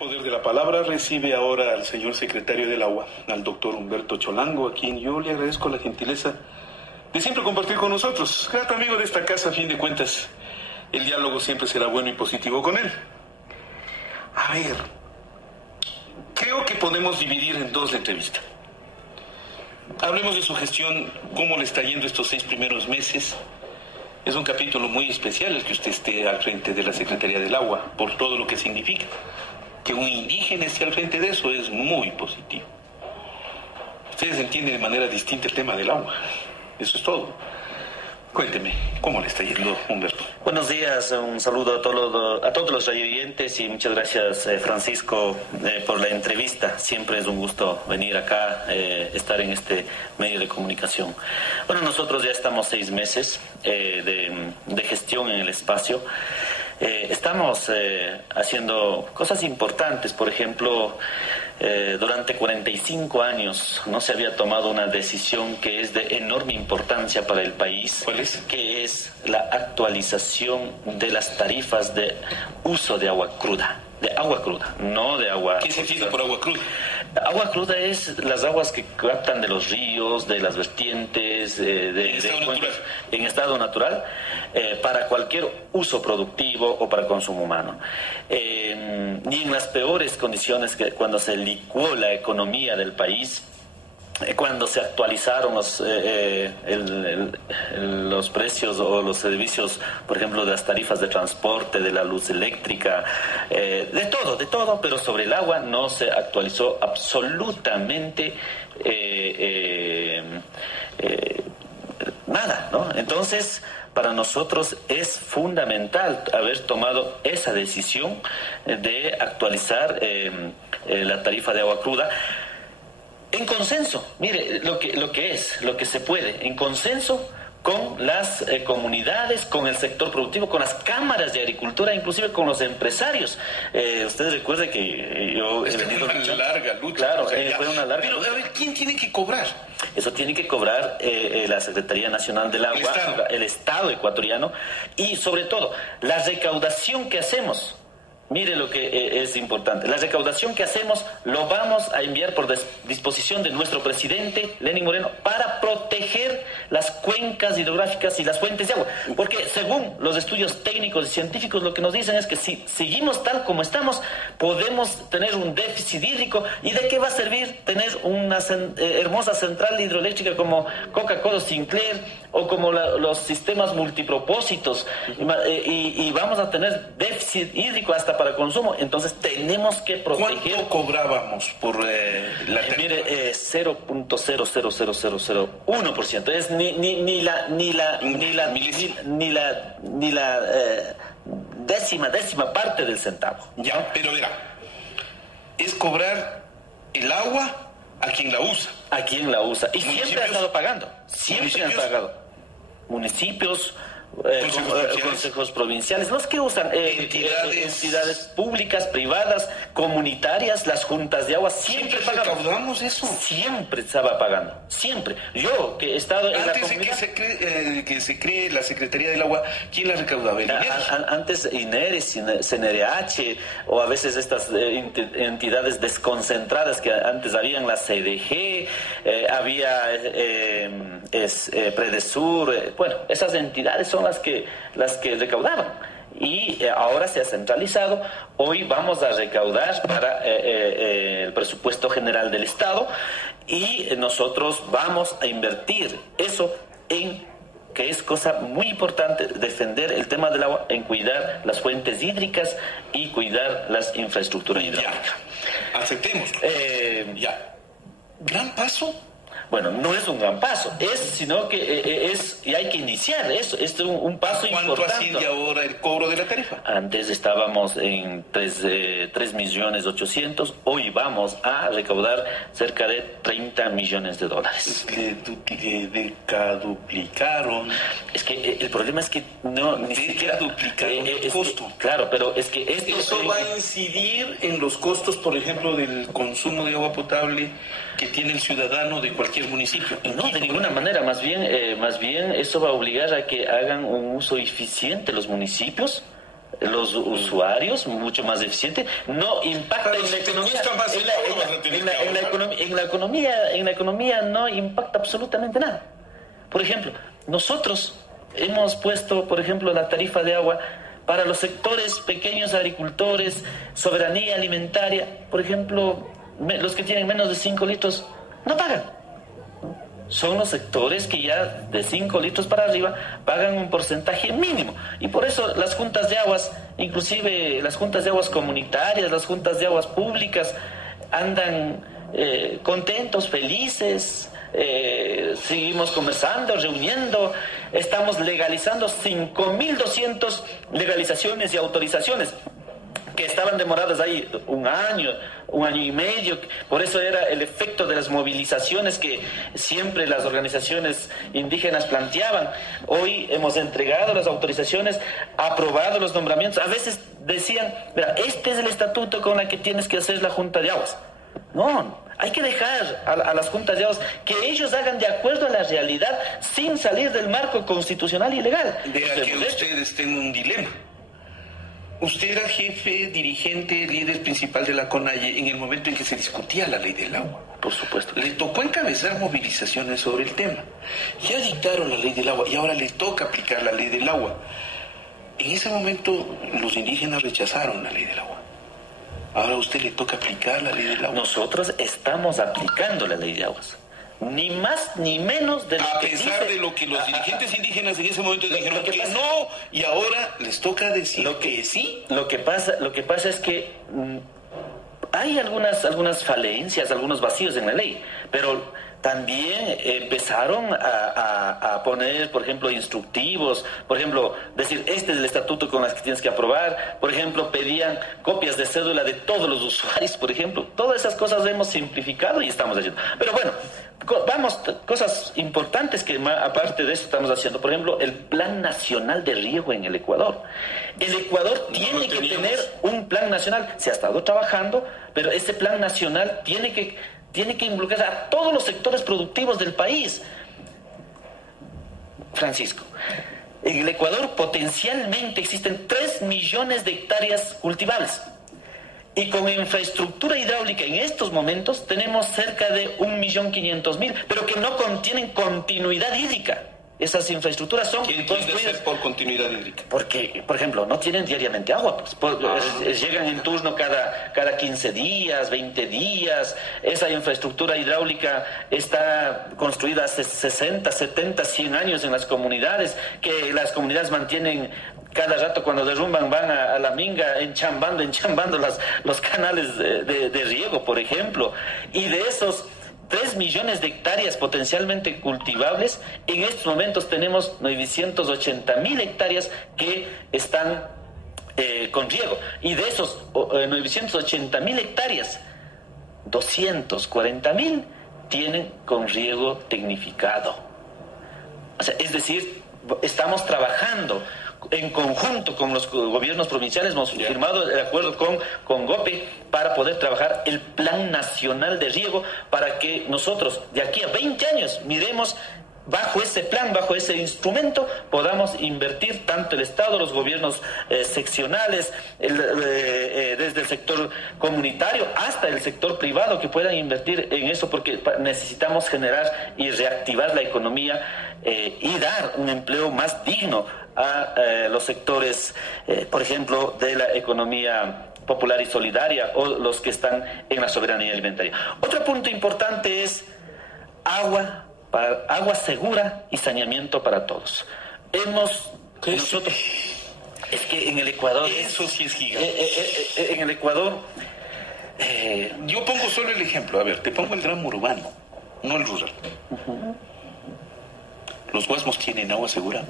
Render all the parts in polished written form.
poder de la palabra recibe ahora al señor secretario del Agua, al doctor Humberto Cholango, a quien yo le agradezco la gentileza de siempre compartir con nosotros. Grato amigo de esta casa, a fin de cuentas, el diálogo siempre será bueno y positivo con él. A ver, creo que podemos dividir en dos la entrevista. Hablemos de su gestión, cómo le está yendo estos 6 primeros meses. Es un capítulo muy especial el que usted esté al frente de la Secretaría del Agua, por todo lo que significa. Que un indígena esté al frente de eso es muy positivo. Ustedes entienden de manera distinta el tema del agua. Eso es todo. Cuénteme, ¿cómo le está yendo, Humberto? Buenos días, un saludo a todos los radioyentes y muchas gracias, Francisco, por la entrevista. Siempre es un gusto venir acá, estar en este medio de comunicación. Bueno, nosotros ya estamos 6 meses de gestión en el espacio. Estamos haciendo cosas importantes. Por ejemplo, durante 45 años no se había tomado una decisión que es de enorme importancia para el país. ¿Cuál es? Que es la actualización de las tarifas de uso de agua cruda. De agua cruda, no de agua... ¿Qué se entiende por agua cruda? Agua cruda es las aguas que captan de los ríos, de las vertientes, en estado natural, para cualquier uso productivo o para consumo humano. Ni en las peores condiciones, que cuando se licuó la economía del país, cuando se actualizaron los precios o los servicios, por ejemplo, de las tarifas de transporte, de la luz eléctrica, de todo, pero sobre el agua no se actualizó absolutamente nada, ¿no? Entonces, para nosotros es fundamental haber tomado esa decisión de actualizar la tarifa de agua cruda. En consenso, mire, lo que se puede, en consenso con las comunidades, con el sector productivo, con las cámaras de agricultura, inclusive con los empresarios. Ustedes recuerden que yo he venido una larga lucha. Claro, o sea, fue una larga lucha. Pero, a ver, ¿quién tiene que cobrar? Eso tiene que cobrar la Secretaría Nacional del Agua, el Estado ecuatoriano, y sobre todo, la recaudación que hacemos. Mire lo que es importante. La recaudación que hacemos lo vamos a enviar por disposición de nuestro presidente, Lenín Moreno, para proteger las cuencas hidrográficas y las fuentes de agua. Porque según los estudios técnicos y científicos, lo que nos dicen es que si seguimos tal como estamos, podemos tener un déficit hídrico. ¿Y de qué va a servir tener una hermosa central hidroeléctrica como Coca-Cola Sinclair o como los sistemas multipropósitos? Y vamos a tener déficit hídrico hasta para consumo. Entonces tenemos que proteger. ¿Cuánto cobrábamos por la tarifa? Mire, 0.00001%. Es ni la décima parte del centavo. Ya, pero verá, es cobrar el agua a quien la usa. A quien la usa. Y siempre ha estado pagando. Siempre han pagado. Municipios, consejos provinciales, los que usan entidades públicas, privadas, comunitarias, las juntas de agua, siempre recaudamos eso. Siempre estaba pagando, siempre. Yo, que he estado en la comunidad... Antes que se cree la Secretaría del Agua, ¿quién la recaudaba? Antes INERES, CNRH, o a veces estas entidades desconcentradas que antes habían, la CDG, había Predesur, bueno, esas entidades son las que recaudaban, y ahora se ha centralizado. Hoy vamos a recaudar para el presupuesto general del Estado, y nosotros vamos a invertir eso en, que es cosa muy importante, defender el tema del agua, en cuidar las fuentes hídricas y cuidar las infraestructuras hidráulicas. Aceptemos. Ya. Gran paso. Bueno, no es un gran paso, sino que y hay que iniciar eso. Esto es un paso importante. ¿Cuánto asciende ahora el cobro de la tarifa? Antes estábamos en 3.800.000, hoy vamos a recaudar cerca de $30 millones. Duplicaron. Es que el problema es que ni siquiera duplicaron el costo. Claro, pero es que eso va a incidir en los costos, por ejemplo, del consumo de agua potable que tiene el ciudadano de cualquier municipio. No, de ninguna manera. Más bien eso va a obligar a que hagan un uso eficiente los municipios los usuarios, mucho más eficiente, no impacta en la economía. En la economía no impacta absolutamente nada. Por ejemplo, nosotros hemos puesto, por ejemplo, la tarifa de agua para los sectores pequeños agricultores, soberanía alimentaria, por ejemplo, los que tienen menos de 5 litros, no pagan. Son los sectores que ya de 5 litros para arriba pagan un porcentaje mínimo. Y por eso las juntas de aguas, inclusive las juntas de aguas comunitarias, las juntas de aguas públicas, andan contentos, felices. Seguimos conversando, reuniendo, estamos legalizando 5.200 legalizaciones y autorizaciones que estaban demoradas ahí un año y medio. Por eso era el efecto de las movilizaciones que siempre las organizaciones indígenas planteaban. Hoy hemos entregado las autorizaciones, aprobado los nombramientos. A veces decían, mira, este es el estatuto con el que tienes que hacer la Junta de Aguas. No, hay que dejar a las juntas de aguas que ellos hagan de acuerdo a la realidad sin salir del marco constitucional y legal. De que ustedes tengan un dilema. Usted era jefe, dirigente, líder principal de la CONAIE en el momento en que se discutía la ley del agua. Por supuesto. Le tocó encabezar movilizaciones sobre el tema. Ya dictaron la ley del agua y ahora le toca aplicar la ley del agua. En ese momento los indígenas rechazaron la ley del agua. Ahora a usted le toca aplicar la ley del agua. Nosotros estamos aplicando la ley de aguas. Ni más ni menos de lo que a pesar de lo que los dirigentes indígenas en ese momento dijeron que no, y ahora les toca decir que sí. Lo que pasa es que hay algunas falencias, algunos vacíos en la ley, pero también empezaron a poner, por ejemplo, instructivos, por ejemplo, decir, este es el estatuto con el que tienes que aprobar, por ejemplo, pedían copias de cédula de todos los usuarios, por ejemplo. Todas esas cosas hemos simplificado y estamos haciendo. Pero bueno, cosas importantes que aparte de eso estamos haciendo. Por ejemplo, el Plan Nacional de Riego en el Ecuador. El Ecuador tiene que tener un plan nacional. Se ha estado trabajando, pero ese plan nacional tiene que involucrar a todos los sectores productivos del país. Francisco, en el Ecuador potencialmente existen 3 millones de hectáreas cultivables. Y con infraestructura hidráulica en estos momentos tenemos cerca de 1.500.000, pero que no contienen continuidad hídrica. Esas infraestructuras son construidas por continuidad hídrica. Porque, por ejemplo, no tienen diariamente agua. Llegan en turno cada 15 días, 20 días. Esa infraestructura hidráulica está construida hace 60, 70, 100 años en las comunidades, que las comunidades mantienen cada rato cuando derrumban, van a la minga enchambando los canales de riego, por ejemplo. Y de esos 3 millones de hectáreas potencialmente cultivables, en estos momentos tenemos 980.000 hectáreas que están con riego. Y de esos 980.000 hectáreas, 240.000 tienen con riego tecnificado. O sea, es decir, estamos trabajando en conjunto con los gobiernos provinciales, hemos firmado el acuerdo con GOPE para poder trabajar el Plan Nacional de Riego, para que nosotros de aquí a 20 años miremos bajo ese plan, bajo ese instrumento, podamos invertir tanto el Estado, los gobiernos seccionales, desde el sector comunitario hasta el sector privado, que puedan invertir en eso, porque necesitamos generar y reactivar la economía y dar un empleo más digno a los sectores, por ejemplo, de la economía popular y solidaria, o los que están en la soberanía alimentaria. Otro punto importante es agua segura y saneamiento para todos. Nosotros, es que en el Ecuador... Eso sí es gigante. En el Ecuador... yo pongo solo el ejemplo, a ver, te pongo el drama urbano, no el rural. ¿Los Guasmos tienen agua segura?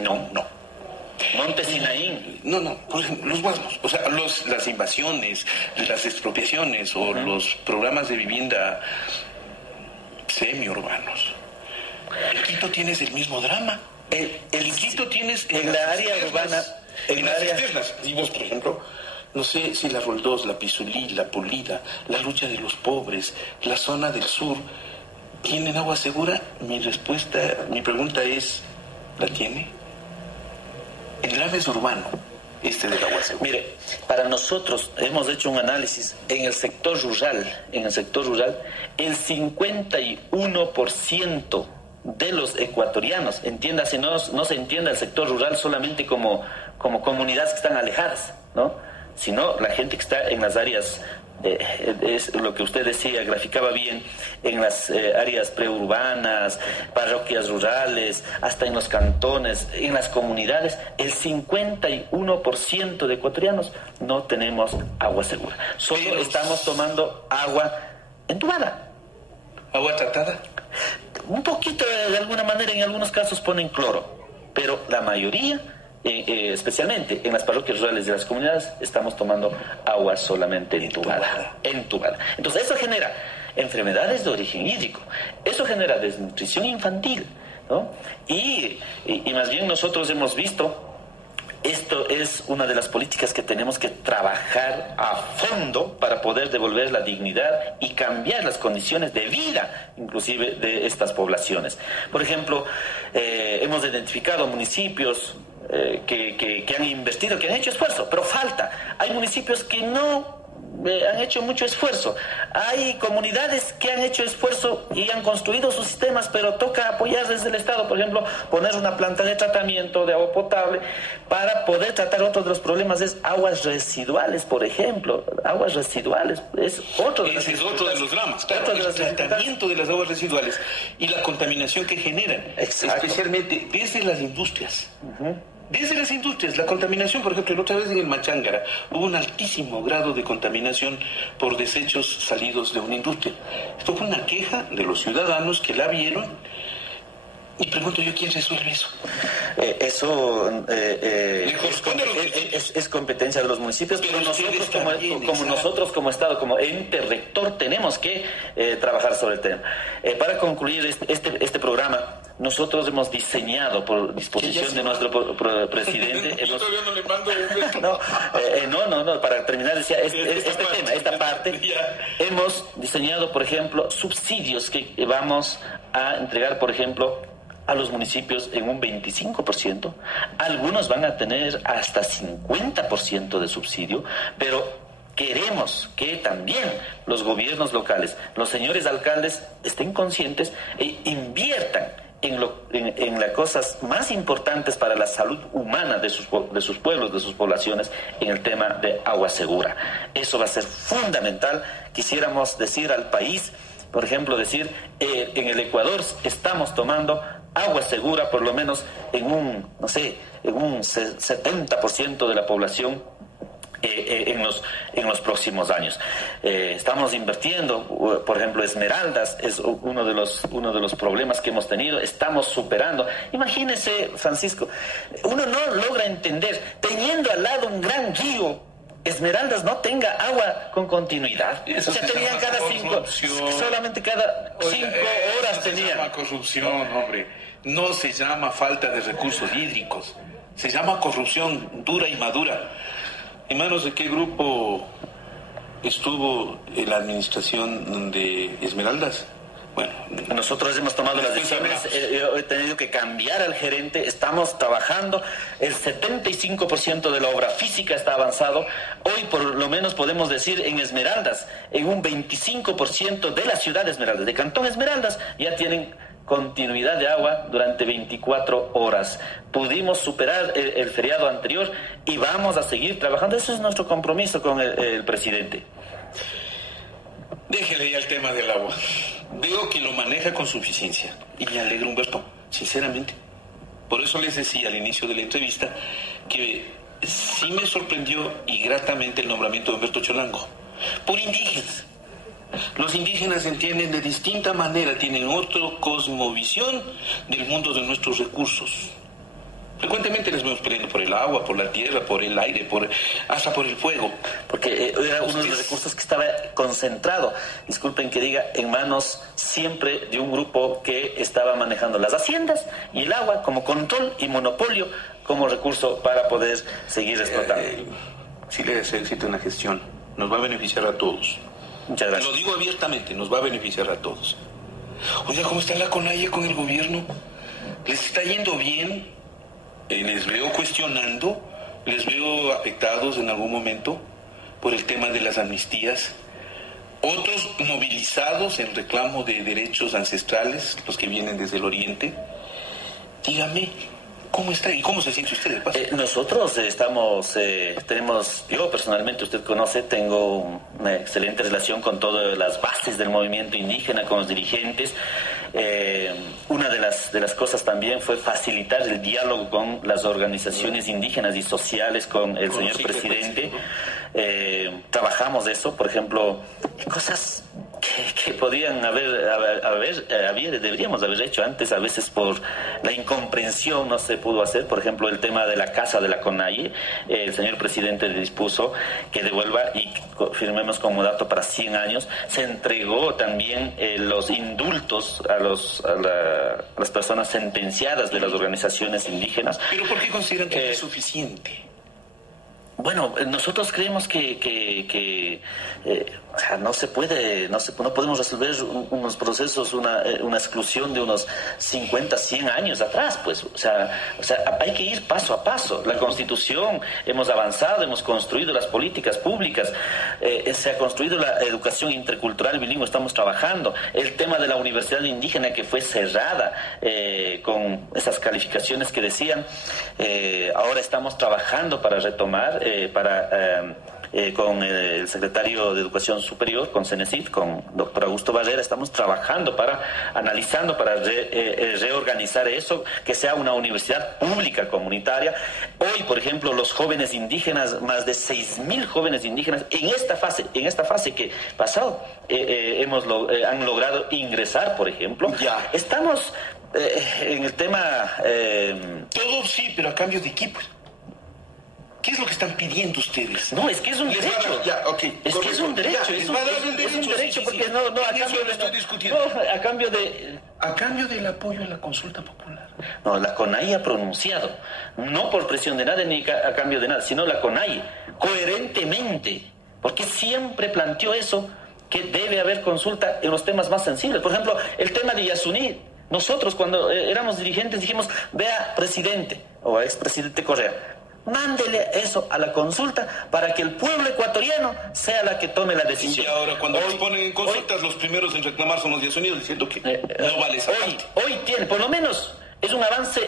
No. Monte Sinaín. No, por ejemplo, los Guasmos, o sea, las invasiones, las expropiaciones o los programas de vivienda semiurbanos. En Quito tienes el mismo drama. En Quito tienes... En la área urbana... En las externas. Y vos, por ejemplo, no sé si la Roldós, la Pisulí, la Polida, la lucha de los pobres, la zona del sur, ¿tienen agua segura? Mi pregunta es, ¿la tiene? El drama es urbano. del agua segura? Mire, para nosotros hemos hecho un análisis en el sector rural, el 51% de los ecuatorianos, entiéndase, no se entienda el sector rural solamente como comunidades que están alejadas, ¿no? Sino la gente que está en las áreas, es lo que usted decía, graficaba bien, en las áreas preurbanas, parroquias rurales, hasta en los cantones, en las comunidades. El 51% de ecuatorianos no tenemos agua segura. Solo estamos tomando agua entubada. ¿Agua tratada? Un poquito, de alguna manera, en algunos casos ponen cloro, pero la mayoría, especialmente en las parroquias rurales de las comunidades, estamos tomando agua solamente entubada. Entonces eso genera enfermedades de origen hídrico, eso genera desnutrición infantil, ¿no? Y más bien nosotros hemos visto, esto es una de las políticas que tenemos que trabajar a fondo para poder devolver la dignidad y cambiar las condiciones de vida, inclusive de estas poblaciones. Por ejemplo, hemos identificado municipios que han invertido, que han hecho esfuerzo, pero falta. Hay municipios que no han hecho mucho esfuerzo. Hay comunidades que han hecho esfuerzo y han construido sus sistemas, pero toca apoyar desde el Estado, por ejemplo, poner una planta de tratamiento de agua potable para poder tratar otro de los problemas, es aguas residuales, por ejemplo. Aguas residuales es otro de los dramas, claro, el tratamiento de las aguas residuales y la contaminación que generan. Exacto. Especialmente desde las industrias. Desde las industrias, la contaminación, por ejemplo, la otra vez en el Machángara hubo un altísimo grado de contaminación por desechos salidos de una industria. Esto fue una queja de los ciudadanos que la vieron. Y pregunto yo, ¿quién resuelve eso? Es competencia de los municipios, pero nosotros nosotros como Estado, como ente rector, tenemos que trabajar sobre el tema. Para concluir este programa, nosotros hemos diseñado, por disposición de nuestro presidente... Todavía no le mando un No, para terminar, decía, esta parte, hemos diseñado, por ejemplo, subsidios que vamos a entregar, por ejemplo, a los municipios en un 25%, algunos van a tener hasta 50% de subsidio, pero queremos que también los gobiernos locales, los señores alcaldes, estén conscientes e inviertan en las cosas más importantes para la salud humana de sus pueblos, de sus poblaciones, en el tema de agua segura. Eso va a ser fundamental. Quisiéramos decir al país, por ejemplo, en el Ecuador estamos tomando agua segura, por lo menos en un 70% de la población en los próximos años. Estamos invirtiendo, por ejemplo, Esmeraldas es uno de los problemas que hemos tenido, estamos superando. Imagínese, Francisco, uno no logra entender, teniendo al lado un gran río, Esmeraldas no tenga agua con continuidad. Eso o sea, tenían solamente cada 5 horas tenían. Se llama corrupción, hombre. No se llama falta de recursos hídricos. Se llama corrupción dura y madura. ¿En manos de qué grupo estuvo en la administración de Esmeraldas? Bueno, nosotros hemos tomado las decisiones, he tenido que cambiar al gerente, estamos trabajando, el 75% de la obra física está avanzado, hoy por lo menos podemos decir en Esmeraldas, en un 25% de la ciudad de Esmeraldas, de Cantón Esmeraldas, ya tienen continuidad de agua durante 24 horas. Pudimos superar el feriado anterior y vamos a seguir trabajando, eso es nuestro compromiso con el presidente. Déjele ya el tema del agua. Veo que lo maneja con suficiencia y me alegra, Humberto, sinceramente. Por eso les decía al inicio de la entrevista que sí me sorprendió y gratamente el nombramiento de Humberto Cholango por indígenas. Los indígenas entienden de distinta manera, tienen otra cosmovisión del mundo de nuestros recursos. Frecuentemente les vemos peleando por el agua, por la tierra, por el aire, hasta por el fuego. Porque era uno de los recursos que estaba concentrado, disculpen que diga, en manos siempre de un grupo que estaba manejando las haciendas y el agua como control y monopolio como recurso para poder seguir explotando. Si le existe una gestión, nos va a beneficiar a todos. Muchas gracias. Lo digo abiertamente, nos va a beneficiar a todos. Oiga, ¿cómo está la CONAIE con el gobierno? ¿Les está yendo bien? Les veo cuestionando Les veo afectados en algún momento por el tema de las amnistías. Otros movilizados en reclamo de derechos ancestrales, los que vienen desde el oriente. Dígame, ¿cómo está y cómo se siente usted de paso? Nosotros tenemos, yo personalmente, usted conoce, tengo una excelente relación con todas las bases del movimiento indígena, con los dirigentes. Una de las cosas también fue facilitar el diálogo con las organizaciones indígenas y sociales, con el señor presidente. Trabajamos de eso, por ejemplo, cosas que podían deberíamos haber hecho antes, a veces por la incomprensión no se pudo hacer. Por ejemplo, el tema de la casa de la CONAIE, el señor presidente dispuso que devuelva y firmemos como dato para 100 años. Se entregó también los indultos a las personas sentenciadas de las organizaciones indígenas. ¿Pero por qué consideran que es suficiente? Bueno, nosotros creemos que o sea, no podemos resolver unos procesos, una exclusión de unos 50, 100 años atrás, pues. O sea, hay que ir paso a paso. La Constitución, hemos avanzado, hemos construido las políticas públicas, se ha construido la educación intercultural bilingüe, estamos trabajando. El tema de la universidad indígena que fue cerrada con esas calificaciones que decían, ahora estamos trabajando para retomar, con el secretario de Educación Superior, con CENESID, con doctor Augusto Barrera, estamos trabajando analizando para reorganizar eso, que sea una universidad pública comunitaria. Hoy, por ejemplo, los jóvenes indígenas, más de 6.000 jóvenes indígenas, en esta fase que pasado, han logrado ingresar, por ejemplo. Ya. Estamos en el tema... Todo sí, pero a cambio de equipos. ¿Qué es lo que están pidiendo ustedes? No, es que es un derecho. Es que es un derecho. Es un derecho porque no a cambio de... estoy discutiendo. No, a cambio de... A cambio del apoyo a la consulta popular. No, la CONAIE ha pronunciado, no por presión de nadie ni a cambio de nada, sino la CONAIE, coherentemente, porque siempre planteó eso, que debe haber consulta en los temas más sensibles. Por ejemplo, el tema de Yasuní. Nosotros cuando éramos dirigentes dijimos, vea presidente o expresidente Correa, mándele eso a la consulta para que el pueblo ecuatoriano sea la que tome la decisión. Y ahora cuando nos ponen en consultas, los primeros en reclamar son los Estados Unidos diciendo que no vale esa parte. Hoy tiene, por lo menos, es un avance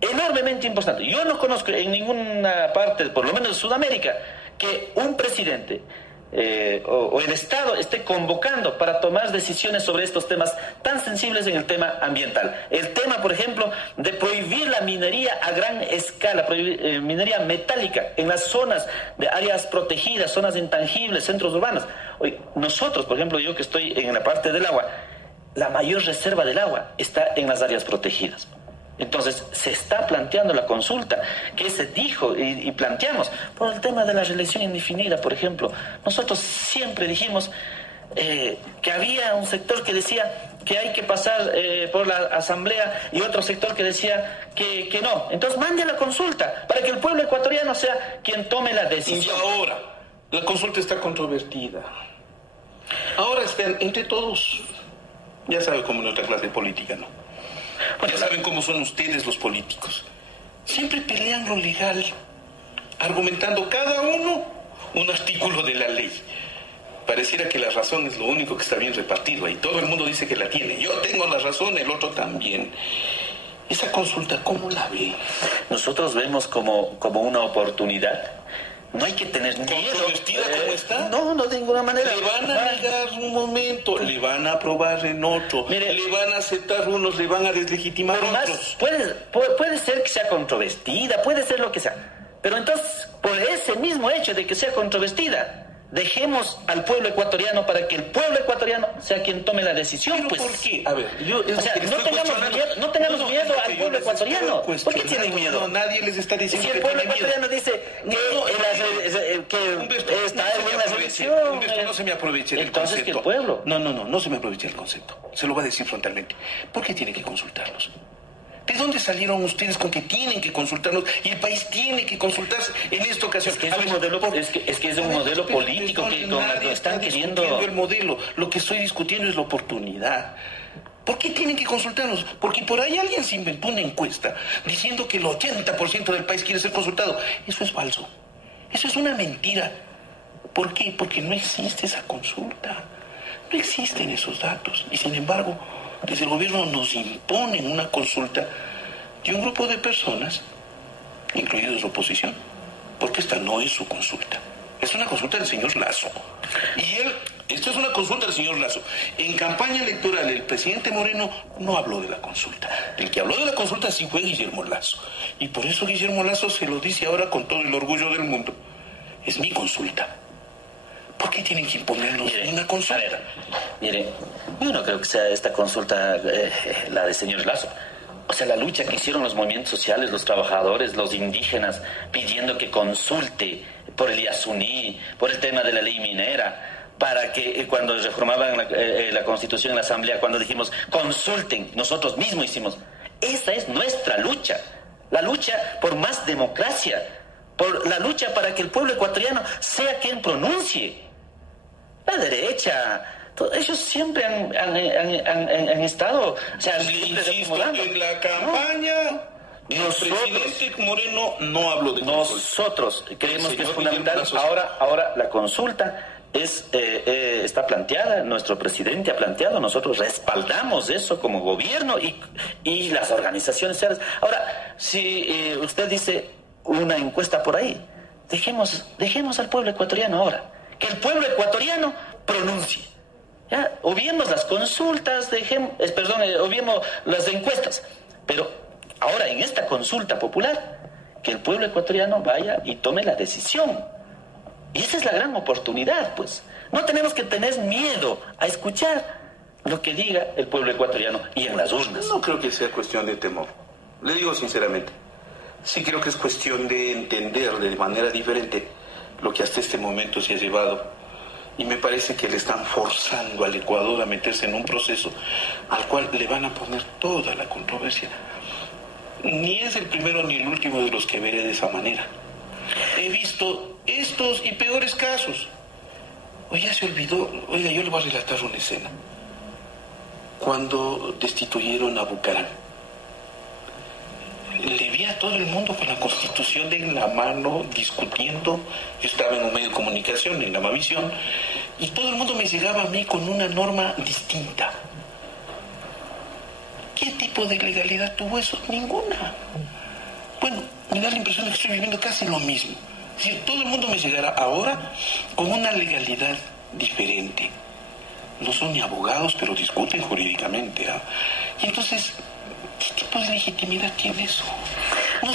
enormemente importante. Yo no conozco en ninguna parte, por lo menos de Sudamérica, que un presidente o el Estado esté convocando para tomar decisiones sobre estos temas tan sensibles en el tema ambiental. El tema, por ejemplo, de prohibir la minería a gran escala, prohibir minería metálica en las zonas de áreas protegidas, zonas intangibles, centros urbanos. Hoy, nosotros, por ejemplo, yo que estoy en la parte del agua, la mayor reserva del agua está en las áreas protegidas. Entonces, se está planteando la consulta que se dijo y planteamos por el tema de la reelección indefinida, por ejemplo. Nosotros siempre dijimos que había un sector que decía que hay que pasar por la asamblea y otro sector que decía que no. Entonces, mande la consulta para que el pueblo ecuatoriano sea quien tome la decisión. Y ahora, la consulta está controvertida. Ahora están entre todos, ya sabe cómo es nuestra clase política, ¿no? Ya saben cómo son ustedes los políticos. Siempre pelean lo legal, argumentando cada uno un artículo de la ley. Pareciera que la razón es lo único que está bien repartido y todo el mundo dice que la tiene. Yo tengo la razón, el otro también. Esa consulta, ¿cómo la ve? Nosotros vemos como una oportunidad. No hay que tener miedo. ¿Controvertida como está? No, de ninguna manera. Le van a negar un momento, le van a aprobar en otro, mire, le van a aceptar unos, le van a deslegitimar otros. Puede ser que sea controvertida, puede ser lo que sea. Pero entonces, por ese mismo hecho de que sea controvertida, dejemos al pueblo ecuatoriano para que el pueblo ecuatoriano sea quien tome la decisión. ¿Pero pues, por qué? A ver, no tengamos miedo al pueblo ecuatoriano. ¿Por qué tienen miedo? No, nadie les está diciendo si el pueblo ecuatoriano dice que está en una selección. Humberto, no se me aproveche del entonces, concepto. ¿que el pueblo? No se me aproveche el concepto. Se lo va a decir frontalmente. ¿Por qué tiene que consultarlos? ¿De dónde salieron ustedes con que tienen que consultarnos y el país tiene que consultarse en esta ocasión? Es que es un modelo político que nadie están está queriendo. discutiendo el modelo. Lo que estoy discutiendo es la oportunidad. ¿Por qué tienen que consultarnos? Porque por ahí alguien se inventó una encuesta diciendo que el 80% del país quiere ser consultado. Eso es falso. Eso es una mentira. ¿Por qué? Porque no existe esa consulta. No existen esos datos. Y sin embargo, desde el gobierno nos imponen una consulta de un grupo de personas, incluidos la oposición, porque esta no es su consulta. Es una consulta del señor Lasso. Esto es una consulta del señor Lasso. En campaña electoral, el presidente Moreno no habló de la consulta. El que habló de la consulta sí fue Guillermo Lasso. Y por eso Guillermo Lasso se lo dice ahora con todo el orgullo del mundo. Es mi consulta. ¿Por qué tienen que imponernos una consulta? A ver, mire, yo no creo que sea esta consulta la del señor Lasso. O sea, la lucha que hicieron los movimientos sociales, los trabajadores, los indígenas, pidiendo que consulte por el Yasuní, por el tema de la ley minera, para que cuando reformaban la Constitución en la Asamblea, cuando dijimos consulten, nosotros mismos hicimos. Esa es nuestra lucha, la lucha por más democracia, por la lucha para que el pueblo ecuatoriano sea quien pronuncie. La derecha, ellos siempre han estado, o sea, insisto, en la campaña, el presidente Moreno no habló de consulta. Nosotros creemos que es fundamental. Ahora la consulta está planteada, nuestro presidente ha planteado, nosotros respaldamos eso como gobierno y las organizaciones sociales. Ahora, si usted dice una encuesta por ahí, dejemos al pueblo ecuatoriano ahora, que el pueblo ecuatoriano pronuncie. ¿Ya? Obviemos las consultas, obviemos las encuestas, pero ahora en esta consulta popular, que el pueblo ecuatoriano vaya y tome la decisión. Y esa es la gran oportunidad, pues. No tenemos que tener miedo a escuchar lo que diga el pueblo ecuatoriano y en las urnas. No creo que sea cuestión de temor. Le digo sinceramente. Sí creo que es cuestión de entender de manera diferente lo que hasta este momento se ha llevado. Y me parece que le están forzando al Ecuador a meterse en un proceso al cual le van a poner toda la controversia. Ni es el primero ni el último de los que veré de esa manera. He visto estos y peores casos. Oiga, se olvidó. Oiga, yo le voy a relatar una escena. Cuando destituyeron a Bucaram, le vi a todo el mundo con la Constitución en la mano, discutiendo. Yo estaba en un medio de comunicación, en la Mamisión, y todo el mundo me llegaba a mí con una norma distinta. ¿Qué tipo de legalidad tuvo eso? Ninguna. Bueno, me da la impresión de que estoy viviendo casi lo mismo. Si todo el mundo me llegara ahora con una legalidad diferente. No son ni abogados, pero discuten jurídicamente. Y entonces, ¿qué tipo de legitimidad tiene eso? No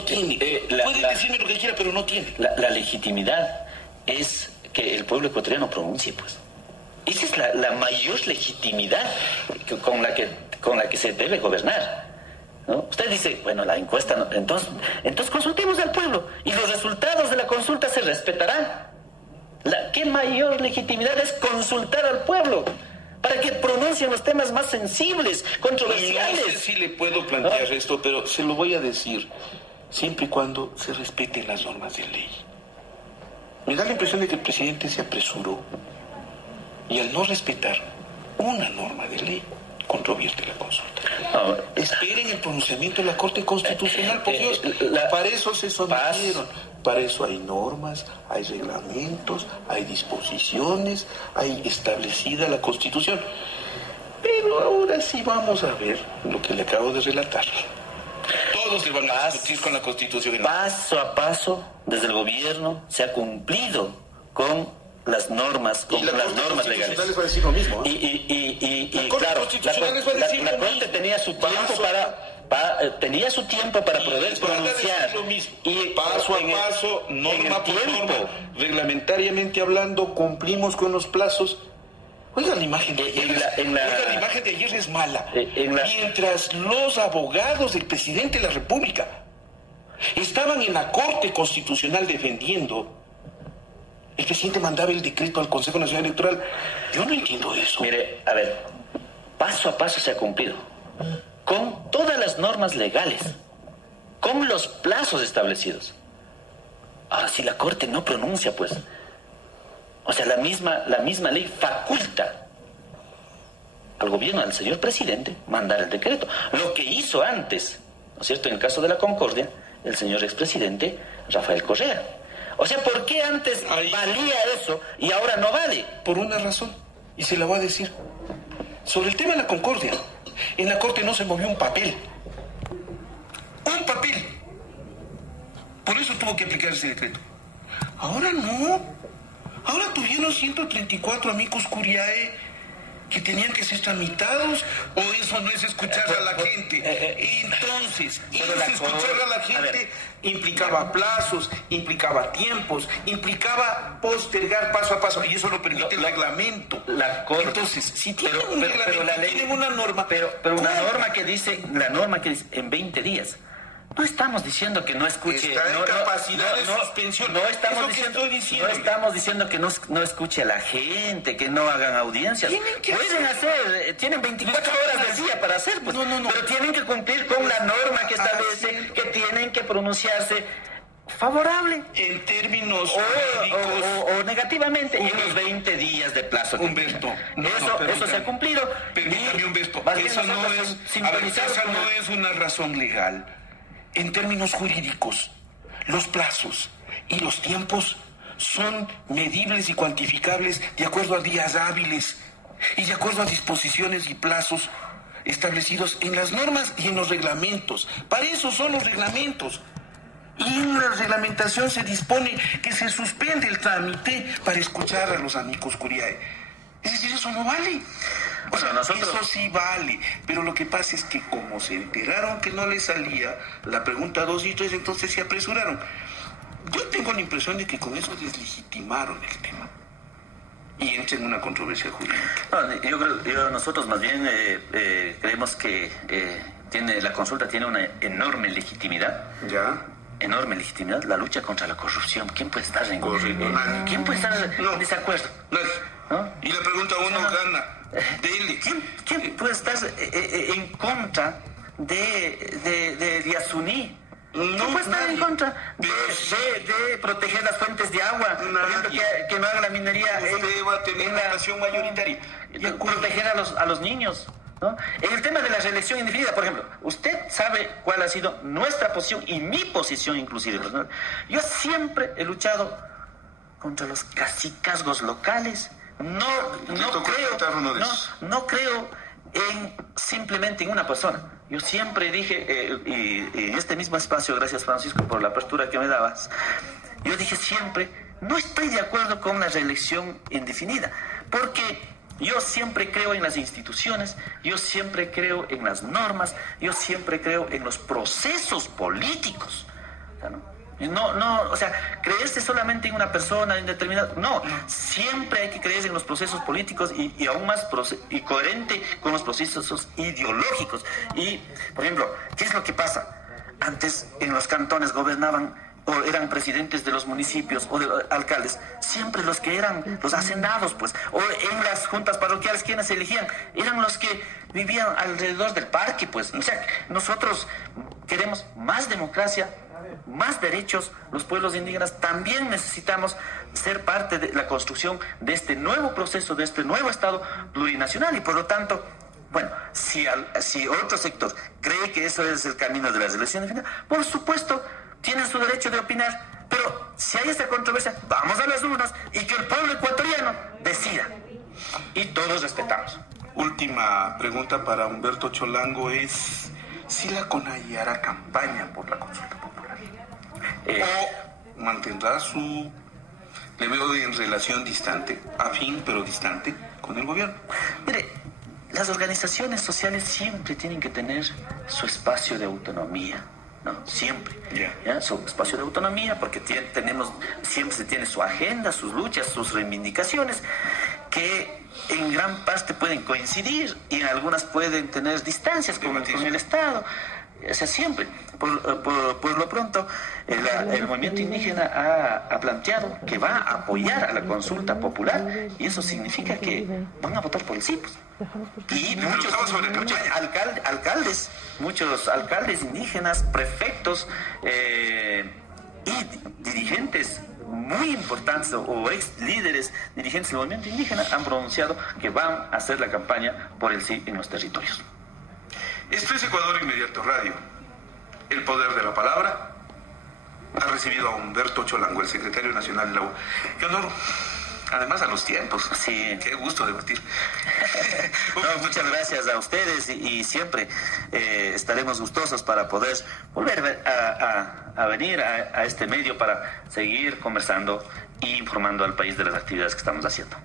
tiene. Puede decirme lo que quiera, pero no tiene. La legitimidad es que el pueblo ecuatoriano pronuncie, pues. Esa es la mayor legitimidad con la que se debe gobernar, ¿no? Usted dice, bueno, la encuesta, no, entonces consultemos al pueblo y los resultados de la consulta se respetarán. ¿Qué mayor legitimidad es consultar al pueblo para que pronuncien los temas más sensibles, controversiales? No sé si le puedo plantear esto, pero se lo voy a decir, siempre y cuando se respeten las normas de ley. Me da la impresión de que el presidente se apresuró y al no respetar una norma de ley, controvierte la consulta. Esperen el pronunciamiento de la Corte Constitucional, por Dios. Para eso se sometieron. Para eso hay normas, hay reglamentos, hay disposiciones, hay establecida la Constitución. Pero ahora sí vamos a ver lo que le acabo de relatar. Todos se van a discutir con la Constitución. Paso a paso, desde el gobierno, se ha cumplido con las normas, con las normas legales. Va a decir lo mismo, ¿eh? Y claro, la Corte tenía su tiempo para poder pronunciar. Y paso a paso, norma por norma, reglamentariamente hablando, cumplimos con los plazos. Oiga, la imagen de ayer es mala. Mientras los abogados del presidente de la República estaban en la Corte Constitucional defendiendo, el presidente mandaba el decreto al Consejo Nacional Electoral. Yo no entiendo eso. Mire, a ver, paso a paso se ha cumplido. Con todas las normas legales, con los plazos establecidos. Ahora, si la Corte no pronuncia, pues, o sea, la misma ley faculta al gobierno del señor presidente mandar el decreto. Lo que hizo antes, ¿no es cierto?, en el caso de la Concordia, el señor expresidente Rafael Correa. O sea, ¿por qué antes valía eso y ahora no vale? Por una razón, y se la voy a decir. Sobre el tema de la Concordia, en la Corte no se movió un papel. ¡Un papel! Por eso tuvo que aplicar ese decreto. Ahora no. Ahora tuvieron 134 amicus curiae que tenían que ser tramitados, o eso no es escuchar a la gente. Entonces, escuchar a la gente implicaba plazos, implicaba tiempos, implicaba postergar paso a paso, y eso lo permite el reglamento. Entonces, si tienen un reglamento, tienen una norma. Pero una norma que dice, en 20 días. No estamos diciendo que no escuche... Está en capacidad de suspensión. No estamos diciendo que no escuche a la gente, que no hagan audiencias. Tienen 24 horas del día para hacer, pues. Pero tienen que cumplir con la norma que establece que tienen que pronunciarse favorable. En términos o negativamente, en los 20 días de plazo. Humberto, eso se ha cumplido. Permítame, Humberto, esa no es una razón legal. En términos jurídicos, los plazos y los tiempos son medibles y cuantificables de acuerdo a días hábiles y de acuerdo a disposiciones y plazos establecidos en las normas y en los reglamentos. Para eso son los reglamentos. Y en la reglamentación se dispone que se suspende el trámite para escuchar a los amicus curiae. Es decir, eso no vale. O sea, eso sí vale, pero lo que pasa es que como se enteraron que no les salía la pregunta 2 y 3, entonces se apresuraron. Yo tengo la impresión de que con eso deslegitimaron el tema y entra en una controversia jurídica. Nosotros más bien creemos que la consulta tiene una enorme legitimidad. ¿Ya? Enorme legitimidad, la lucha contra la corrupción. ¿Quién puede estar en desacuerdo? Nadie. ¿No? Y la pregunta uno gana. ¿Quién puede estar en contra de Yasuní? ¿Quién puede estar en contra de proteger las fuentes de agua? Por ejemplo, que no haga la minería. Usted va a tener una nación mayoritaria. Proteger a los niños, ¿no? En el tema de la reelección indefinida, por ejemplo, usted sabe cuál ha sido nuestra posición y mi posición inclusive. ¿No? Yo siempre he luchado contra los cacicazgos locales. No creo simplemente en una persona. Yo siempre dije, y en este mismo espacio, gracias Francisco por la apertura que me dabas, yo dije siempre, no estoy de acuerdo con la reelección indefinida, porque yo siempre creo en las instituciones, yo siempre creo en las normas, yo siempre creo en los procesos políticos. O sea, creerse solamente en una persona indeterminada, no, siempre hay que creerse en los procesos políticos y aún más coherente con los procesos ideológicos. Y, por ejemplo, ¿qué es lo que pasa? Antes en los cantones gobernaban o eran presidentes de los municipios o de alcaldes, siempre los que eran los hacendados, pues, o en las juntas parroquiales, quienes se elegían, eran los que vivían alrededor del parque, pues. O sea, nosotros queremos más democracia, más derechos. Los pueblos indígenas también necesitamos ser parte de la construcción de este nuevo proceso, de este nuevo Estado plurinacional, y por lo tanto, bueno, si otro sector cree que eso es el camino de la reelección indefinida, por supuesto, tienen su derecho de opinar, pero si hay esta controversia, vamos a las urnas y que el pueblo ecuatoriano decida. Y todos respetamos. Última pregunta para Humberto Cholango es si la CONAIE hará campaña por la consulta popular. O mantendrá le veo en relación distante, afín pero distante, con el gobierno. Mire, las organizaciones sociales siempre tienen que tener su espacio de autonomía. No, siempre. ¿Ya? Su espacio de autonomía, porque siempre se tiene su agenda, sus luchas, sus reivindicaciones, que en gran parte pueden coincidir y en algunas pueden tener distancias con el Estado. O sea, siempre. Por lo pronto, el movimiento indígena ha planteado que va a apoyar a la consulta popular, y eso significa que van a votar por el sí. Y muchos alcaldes indígenas, prefectos y dirigentes muy importantes o ex líderes dirigentes del movimiento indígena han pronunciado que van a hacer la campaña por el sí en los territorios. Esto es Ecuador Inmediato Radio. El poder de la palabra. Ha recibido a Humberto Cholango, el secretario nacional de la UA. Qué honor. Además, a los tiempos. Sí. Qué gusto debatir. No, muchas gracias a ustedes y siempre estaremos gustosos para poder volver a venir a este medio para seguir conversando e informando al país de las actividades que estamos haciendo.